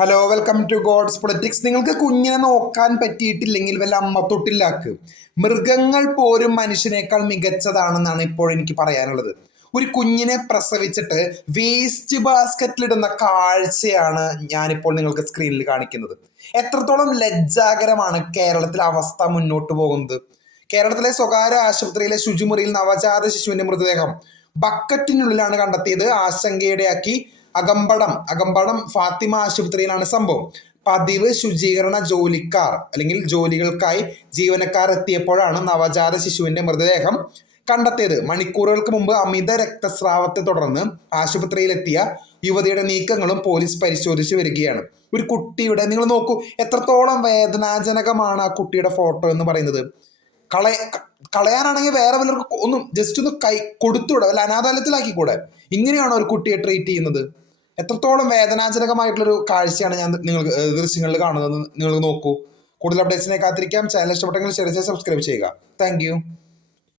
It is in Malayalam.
Hello, welcome to god's politics. നിങ്ങൾക്ക് കുഞ്ഞിനെ നോക്കാൻ പറ്റിയിട്ടില്ലെങ്കിൽ വല്ല അമ്മ തൊട്ടില്ലാക്ക്. മൃഗങ്ങൾ പോലും മനുഷ്യനേക്കാൾ മികച്ചതാണെന്നാണ് ഇപ്പോൾ എനിക്ക് പറയാനുള്ളത്. ഒരു കുഞ്ഞിനെ പ്രസവിച്ചിട്ട് വേസ്റ്റ് ബാസ്ക്കറ്റിലിടുന്ന കാഴ്ചയാണ് ഞാനിപ്പോൾ നിങ്ങൾക്ക് സ്ക്രീനിൽ കാണിക്കുന്നത്. എത്രത്തോളം ലജ്ജാകരമാണ് കേരളത്തിലെ അവസ്ഥ മുന്നോട്ട് പോകുന്നത്. കേരളത്തിലെ സ്വകാര്യ ആശുപത്രിയിലെ ശുചിമുറിയിൽ നവജാത ശിശുവിന്റെ മൃതദേഹം ബക്കറ്റിനുള്ളിലാണ് കണ്ടെത്തിയത്. ആശങ്കയുടെയാക്കി അകമ്പടം ഫാത്തിമ ആശുപത്രിയിലാണ് സംഭവം. പതിവ് ശുചീകരണ ജോലിക്കാർ അല്ലെങ്കിൽ ജോലികൾക്കായി ജീവനക്കാർ എത്തിയപ്പോഴാണ് നവജാത ശിശുവിന്റെ മൃതദേഹം കണ്ടെത്തിയത്. മണിക്കൂറുകൾക്ക് മുമ്പ് അമിത രക്തസ്രാവത്തെ തുടർന്ന് ആശുപത്രിയിലെത്തിയ യുവതിയുടെ നീക്കങ്ങളും പോലീസ് പരിശോധിച്ചു വരികയാണ്. ഒരു കുട്ടിയുടെ, നിങ്ങൾ നോക്കൂ, എത്രത്തോളം വേദനാജനകമാണ് ആ കുട്ടിയുടെ ഫോട്ടോ എന്ന് പറയുന്നത്. കളയാനാണെങ്കിൽ വേറെ വല്ലവർക്കും ഒന്നും ജസ്റ്റ് ഒന്ന് കൊടുത്തുകൂടെ, വല്ല അനാഥാലയത്തിലാക്കിക്കൂടെ? ഇങ്ങനെയാണോ ഒരു കുട്ടിയെ ട്രീറ്റ് ചെയ്യുന്നത്? എത്രത്തോളം വേദനാജനകമായിട്ടുള്ളൊരു കാഴ്ചയാണ് ഞാൻ നിങ്ങൾക്ക് ദൃശ്യങ്ങളിൽ കാണുന്നത്. നിങ്ങൾ നോക്കൂ. കൂടുതൽ അപ്ഡേറ്റ്സിനെ കാത്തിരിക്കാം. ചാനൽ ഇഷ്ടപ്പെട്ടെങ്കിൽ ഷെയർ ചെയ്ത് സബ്സ്ക്രൈബ് ചെയ്യുക. താങ്ക്